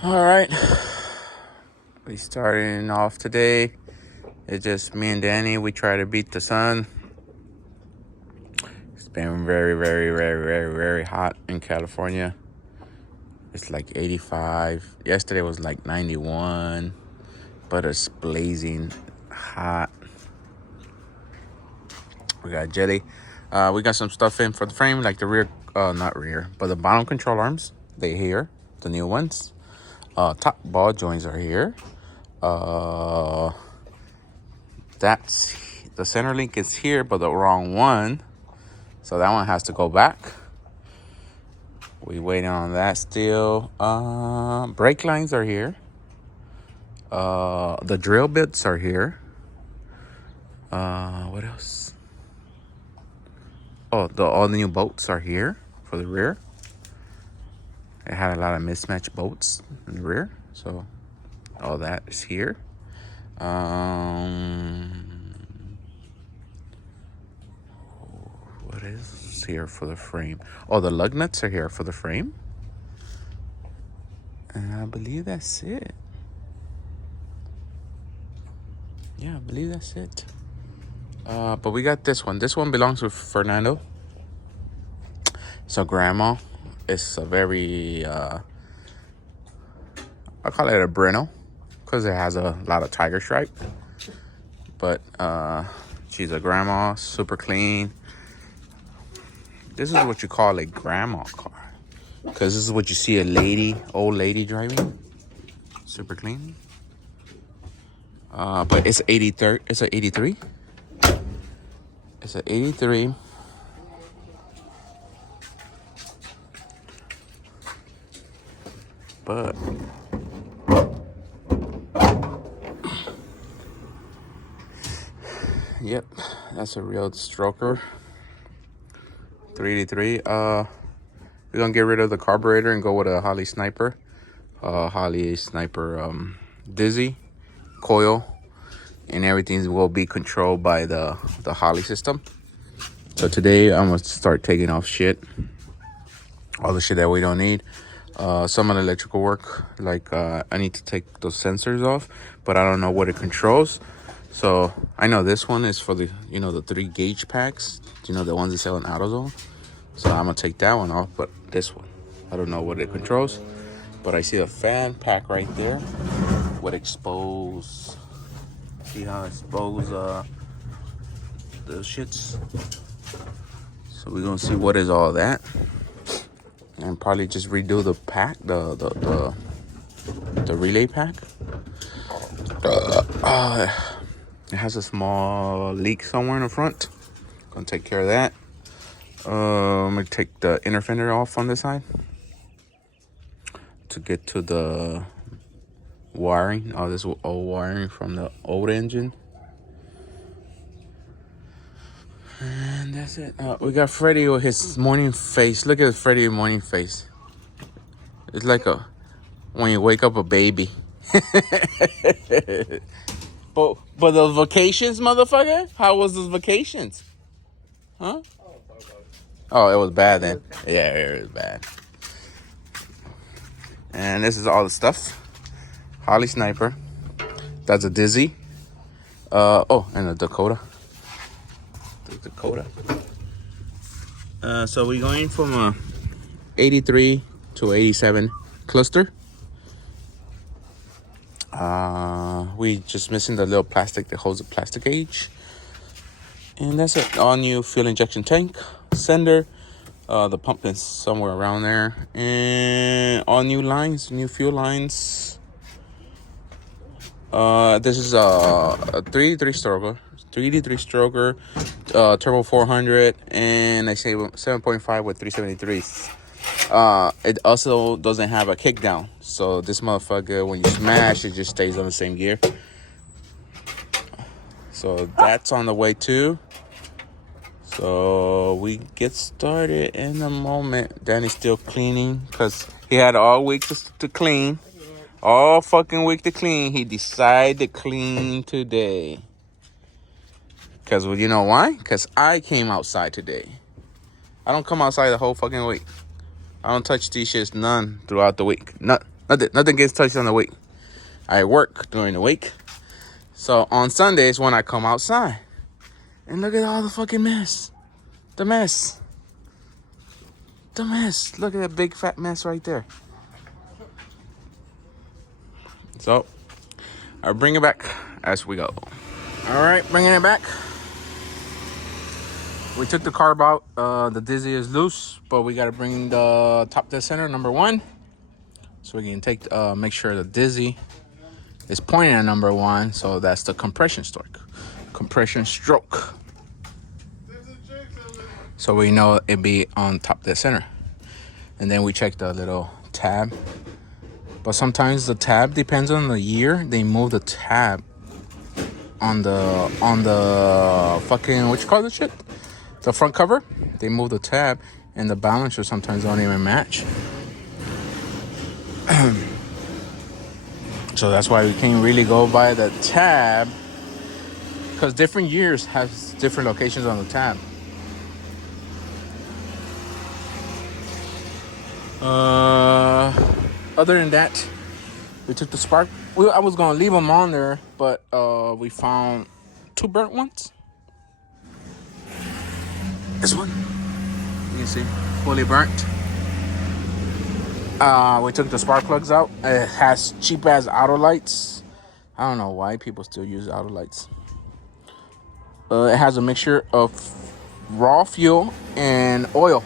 All right, we starting off today. It's just me and Danny. We try to beat the sun. It's been very, very, very, very, very hot in California. It's like 85. Yesterday was like 91, but it's blazing hot. We got jelly. We got some stuff in for the frame, like the rear, not rear, but the bottom control arms. They here, the new ones. Top ball joints are here. That's the center link is here, but the wrong one. So that one has to go back. We waiting on that still. Brake lines are here. The drill bits are here. What else? Oh, all the new bolts are here for the rear. It had a lot of mismatched bolts in the rear, so all that is here. What is here for the frame? Oh, the lug nuts are here for the frame. And I believe that's it. Yeah, I believe that's it. But we got this one. This one belongs to Fernando. So grandma. It's a very, I call it a Breno, because it has a lot of tiger stripe. But she's a grandma, super clean. This is what you call a grandma car, because this is what you see a old lady driving. Super clean. But it's 83. It's an 83. It's an 83. But yep, that's a real stroker. 383. We're gonna get rid of the carburetor and go with a Holley Sniper. Holley Sniper Dizzy coil, and everything will be controlled by the Holley system. So today I'm gonna start taking off shit, all the shit that we don't need. Some of the electrical work, like I need to take those sensors off, but I don't know what it controls. So I know this one is for the, the 3 gauge packs, the ones that sell in AutoZone. So I'm gonna take that one off, but this one, I don't know what it controls. But I see a fan pack right there with expose. See how exposed the shits. So we're gonna see what is all that. And probably just redo the pack, the relay pack. It has a small leak somewhere in the front. Gonna take care of that. I'm gonna take the inner fender off on this side to get to the wiring. Oh, this old wiring from the old engine. And that's it. We got Freddy with his morning face. Look at Freddy's morning face. It's like when you wake up a baby. But those vacations, motherfucker? How was those vacations? Huh? Oh, it was bad then. Yeah, it was bad. And this is all the stuff. Holley Sniper. That's a Dizzy. And a Dakota. So we're going from a 83 to 87 cluster. We just missing the little plastic that holds the plastic gauge. And that's it. All new fuel injection tank, sender. The pump is somewhere around there. And all new lines, new fuel lines. This is a 383 stroker, turbo 400, and I say 7.5 with 373s. It also doesn't have a kick down, so this motherfucker, when you smash, it just stays on the same gear. So that's on the way too. So we get started in a moment. Danny's still cleaning because he had all week to clean. All fucking week to clean. He decided to clean today. Because, well, you know why? Because I came outside today. I don't come outside the whole fucking week. I don't touch these shits none throughout the week. None. Nothing gets touched on the week. I work during the week. So on Sundays when I come outside. And look at all the fucking mess. The mess. The mess. Look at that big fat mess right there. So I'll bring it back as we go. All right, bringing it back. We took the carb out. The Dizzy is loose, but we got to bring the top dead center, number 1. So we can take, make sure the Dizzy is pointing at number 1. So that's the compression stroke. Compression stroke. So we know it be on top dead center. And then we check the little tab. But sometimes the tab depends on the year. They move the tab on the fucking, what you call this shit? The front cover. They move the tab and the balancer sometimes don't even match. So that's why we can't really go by the tab, because different years have different locations on the tab. Other than that, we took the spark. I was gonna leave them on there, but we found 2 burnt ones. This one, you can see, fully burnt. We took the spark plugs out. It has cheap ass auto lights. I don't know why people still use auto lights. It has a mixture of raw fuel and oil.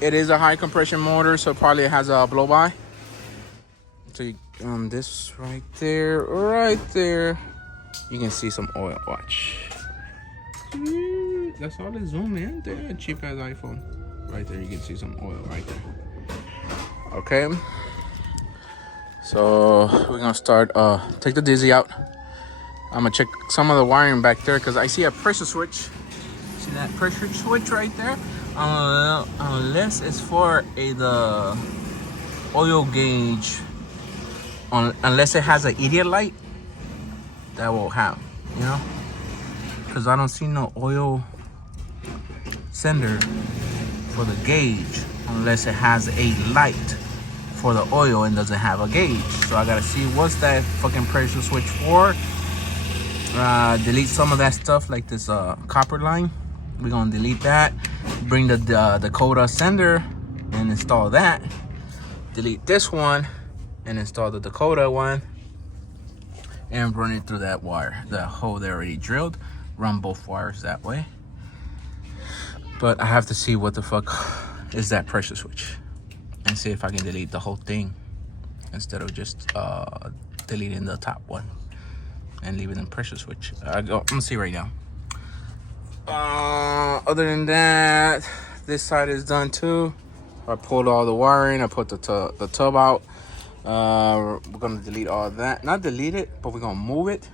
It is a high compression motor, so probably it has a blow by. So this right there, you can see some oil. Watch. That's all the zoom in there. Cheap ass iPhone. Right there, you can see some oil right there. Okay. So we're gonna start. Take the Dizzy out. I'm gonna check some of the wiring back there because I see a pressure switch. See that pressure switch right there? Unless it's for the oil gauge. Unless it has an idiot light, that will have, you know. Because I don't see no oil sender for the gauge unless it has a light for the oil and doesn't have a gauge. So I gotta see what's that fucking pressure switch for. Delete some of that stuff like this copper line. We're gonna delete that. Bring the Dakota sender and install that. Delete this one and install the Dakota one and run it through that wire, the hole they already drilled. Run both wires that way. But I have to see what the fuck is that pressure switch and see if I can delete the whole thing instead of just deleting the top one and leaving the pressure switch. I'm gonna see right now. Other than that, this side is done too. I pulled all the wiring. I put the tub out. We're gonna delete all that. Not delete it, but we're gonna move it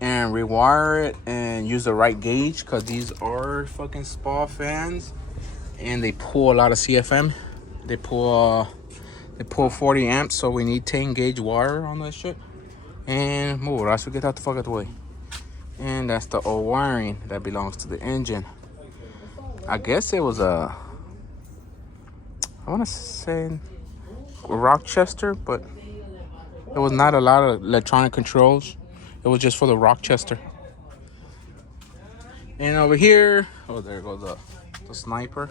and rewire it and use the right gauge, because these are fucking SPA fans and they pull a lot of CFM. They pull 40 amps, so we need 10 gauge wire on that shit. And move it. I should get that the fuck out the way. And that's the old wiring that belongs to the engine. I guess it was I want to say Rochester, but it was not a lot of electronic controls. It was just for the Rochester. And over here, oh, there goes the sniper.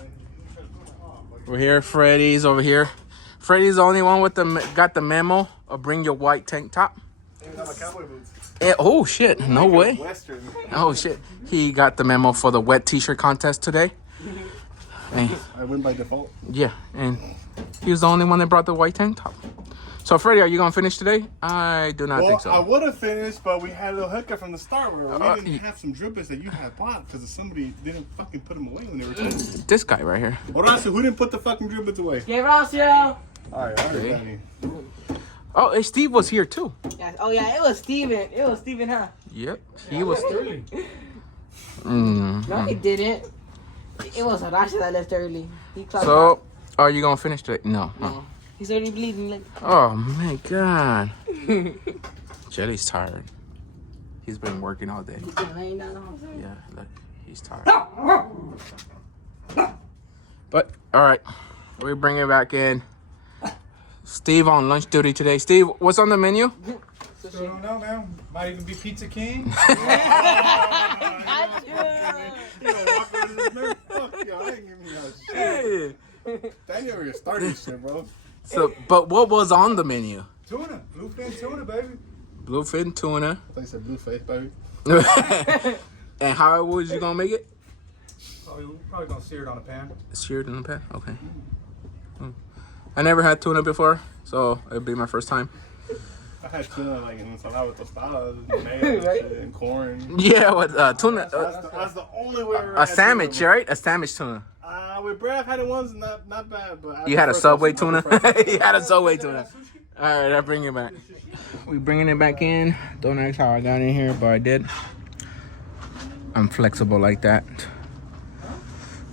Over here, Freddy's over here. Freddy's the only one with got the memo of bring your white tank top. Yeah, oh shit, no way. Western. Oh shit, he got the memo for the wet t-shirt contest today. And, I win by default. Yeah, and he was the only one that brought the white tank top. So Freddy, are you gonna finish today? I do not think so. I would have finished, but we had a little hiccup from the start where we didn't have some drippers that you had bought because somebody didn't fucking put them away when they were coming. This guy right here. Horacio, who didn't put the fucking drippers away? Yeah, Horacio. Alright, Danny. Oh, and Steve was here too. Yeah. Oh yeah, it was Steven. It was Steven, huh? Yep, he was. early. No, it didn't. It was Horacio that left early. So, are you gonna finish today? No. No. He's already bleeding. Oh my god. Jelly's tired. He's been working all day. He's been laying down. Yeah, look, he's tired. But all right, we bring it back in. Steve on lunch duty today. Steve, what's on the menu? Still don't know, man. Might even be Pizza King. You gonna walk around this nerd? Fuck you, I ain't giving you that shit. Hey. That never even started shit, bro. So, but what was on the menu? Tuna. Bluefin tuna, baby. Bluefin tuna. I thought you said blue face, baby. And how was you gonna make it? Probably gonna sear it on a pan. Seared in the pan? Okay. I never had tuna before, so it'll be my first time. I had tuna like in ensalada with tostadas and mayo Right. and shit and corn. Yeah, with tuna. That's the only way I ever A had sandwich, tuna, right? A sandwich tuna. bro. With bread, I've had it once, not bad. But You had a Subway tuna? Sushi. You had a Subway tuna. Alright, I'll bring it back. We bringing it back in. Don't ask how I got in here, but I did. I'm flexible like that.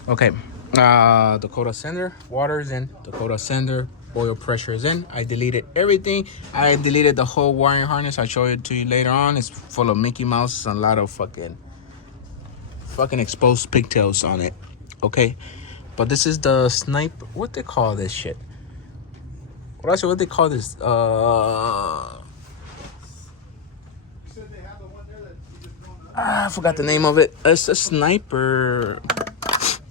Okay. Dakota sender. Water is in. Dakota sender. Oil pressure is in. I deleted everything. I deleted the whole wiring harness. I'll show it to you later on. It's full of Mickey Mouse and a lot of fucking exposed pigtails on it. Okay. But this is the snipe. What they call this shit? What they call this? I forgot the name of it. It's a sniper.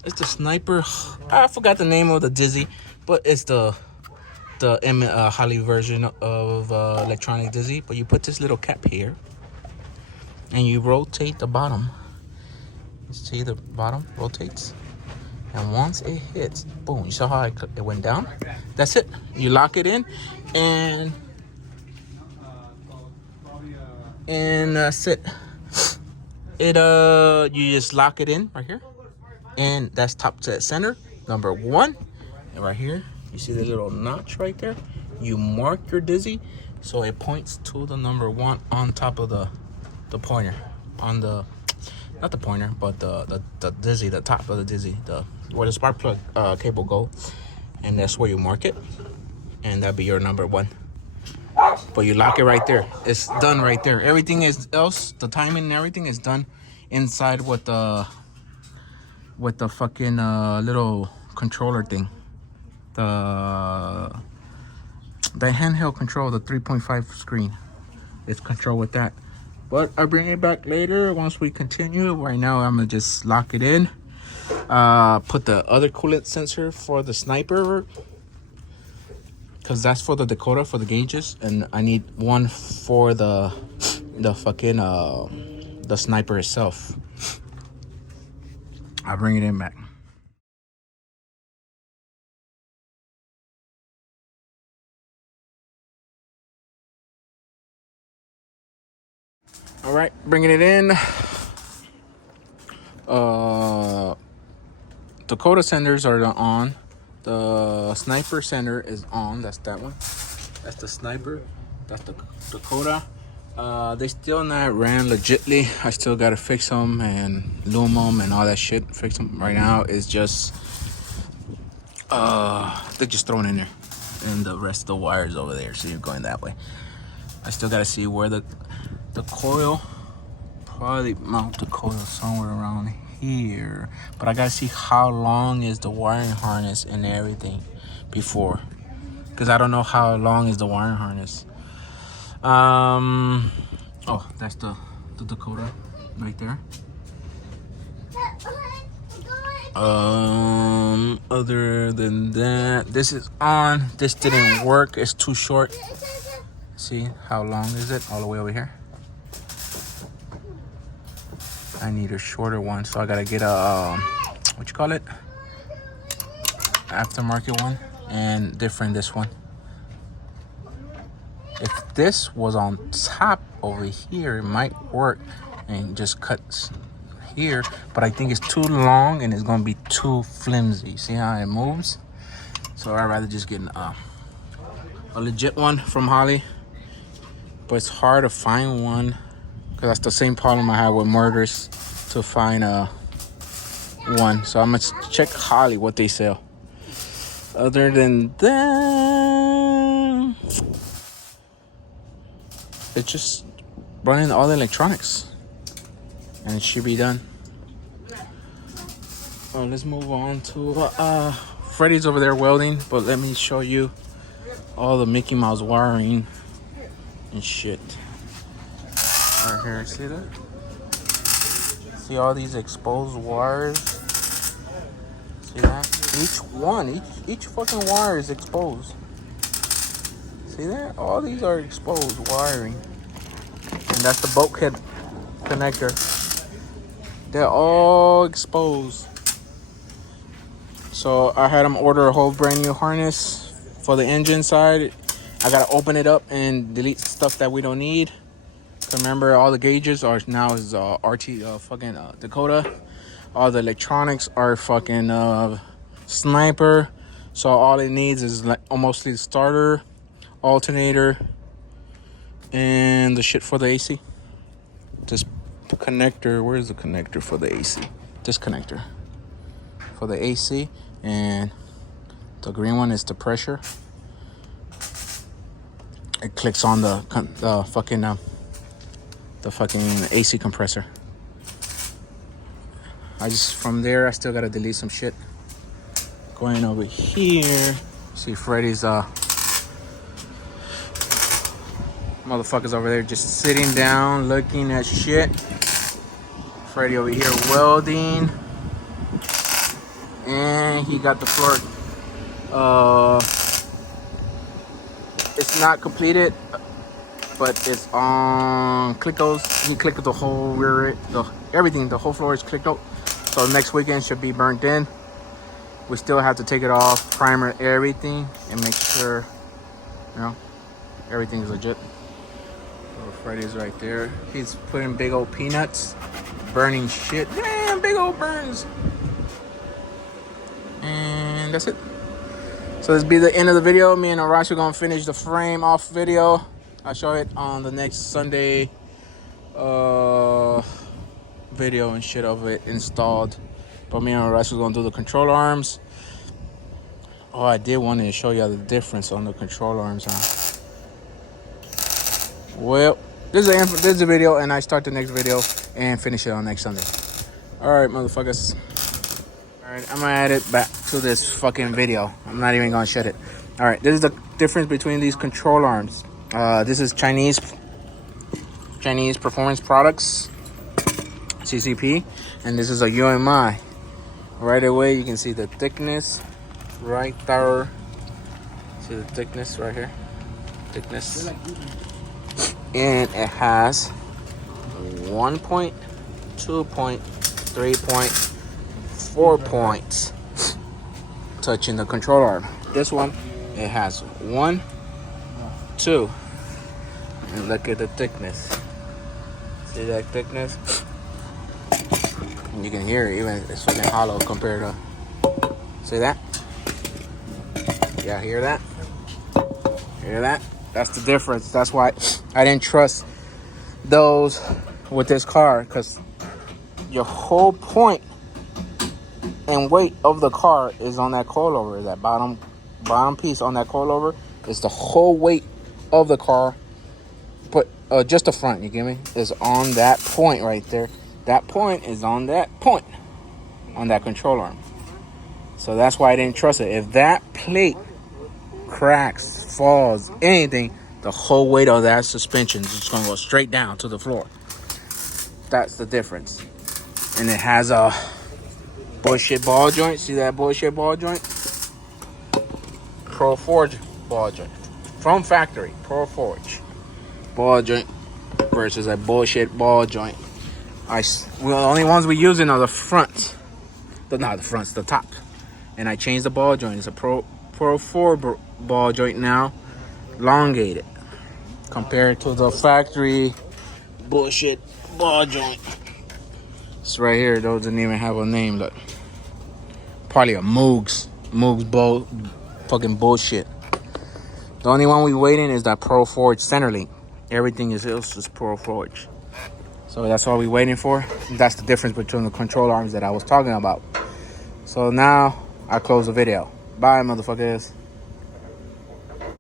It's the sniper. I forgot the name of the Dizzy, but it's the Holley version of electronic Dizzy. But you put this little cap here, and you rotate the bottom. You see the bottom rotates, and once it hits, boom! You saw how it went down? That's it. You lock it in, and that's it. You just lock it in right here, and that's top to center number 1. And right here you see the little notch right there. You mark your Dizzy so it points to the number 1 on top of the pointer, on the not the pointer but the Dizzy, the top of the Dizzy, where the spark plug cable go, and that's where you mark it, and that'd be your number 1. But you lock it right there. It's done right there. Everything else, the timing and everything is done inside with the fucking little controller thing. The handheld control, the 3.5 screen. It's controlled with that. But I'll bring it back later once we continue. Right now I'm gonna just lock it in. Put the other coolant sensor for the sniper, because that's for the Dakota, for the gauges, and I need one for the fucking the sniper itself. I'll bring it in back. All right, bringing it in. Dakota senders are on. The sniper center is on. That's that one. That's the sniper. That's the Dakota. They still not ran legitly. I still gotta fix them and loom them and all that shit. Fix them right now. Is just they're just thrown in there, and the rest of the wires over there. So you're going that way. I still gotta see where the coil. Probably mount the coil somewhere around here, but I gotta see how long is the wiring harness and everything before, because I don't know how long is the wiring harness. Oh, that's the Dakota right there. Other than that, this is on. This didn't work. It's too short. See how long is it? All the way over here. I need a shorter one, so I gotta get a what you call it, aftermarket one, and different this one. If this was on top over here, it might work and just cuts here, but I think it's too long and it's gonna be too flimsy. See how it moves? So I'd rather just get a legit one from Holley, but it's hard to find one, because that's the same problem I had with Murderous, to find one. So I'm gonna check Holley what they sell. Other than that, it's just running all the electronics, and it should be done. Well, let's move on to Freddy's over there welding, but let me show you all the Mickey Mouse wiring and shit. Right here, see that? See all these exposed wires? See that? Each fucking wire is exposed. See that? All these are exposed wiring. And that's the bulkhead connector. They're all exposed. So I had them order a whole brand new harness for the engine side. I gotta open it up and delete stuff that we don't need. Remember, all the gauges are now is fucking Dakota. All the electronics are fucking Sniper. So all it needs is like mostly the starter, alternator, and the shit for the AC. This connector, where's the connector for the AC? This connector for the AC, and the green one is the pressure. It clicks on the fucking AC compressor. From there I still gotta delete some shit. Going over here, see Freddy's motherfuckers over there just sitting down looking at shit. Freddy over here welding, and he got the floor. It's not completed, but it's on Clicos. He clicked the whole rear, everything. The whole floor is clicked out. So next weekend should be burnt in. We still have to take it off, primer everything, and make sure, you know, everything's legit. So Freddy's right there. He's putting big old peanuts, burning shit. Damn, big old burns. And that's it. So this be the end of the video. Me and Arash are gonna finish the frame off video. I'll show it on the next Sunday video and shit of it installed. But me and Arash are gonna do the control arms. Oh, I did want to show you the difference on the control arms, huh? Well, this is the video, and I start the next video and finish it on next Sunday. Alright, motherfuckers. Alright, I'm gonna add it back to this fucking video. I'm not even gonna shut it. Alright, this is the difference between these control arms. This is Chinese Performance Products, CCP, and this is a UMI. Right away you can see the thickness right there. See the thickness right here? Thickness. And it has 1 point, 2 point, 3 point, 4 points touching the control arm. This one, it has 1, 2. And look at the thickness. See that thickness? And you can hear it, even it's fucking hollow compared to. See that? Yeah, hear that? Hear that? That's the difference. That's why I didn't trust those with this car, because your whole point and weight of the car is on that coilover. That bottom piece on that coilover is the whole weight of the car. But just the front, you get me, is on that point right there. That point is on that point on that control arm. So that's why I didn't trust it. If that plate cracks, falls, anything, the whole weight of that suspension is just gonna go straight down to the floor. That's the difference. And it has a bullshit ball joint. See that bullshit ball joint? Pro Forge ball joint. From factory, Pro Forge ball joint versus a bullshit ball joint. The only ones we using are the fronts. Not the fronts, the top. And I changed the ball joint. It's a Pro 4 ball joint now, elongated, compared to the factory bullshit ball joint. It's right here. Those didn't even have a name. Look, probably a Moogs ball, fucking bullshit. The only one we waiting is that Pro Forge Centerlink. Everything else is Pro Forge. So that's all we waiting for. That's the difference between the control arms that I was talking about. So now I close the video. Bye, motherfuckers.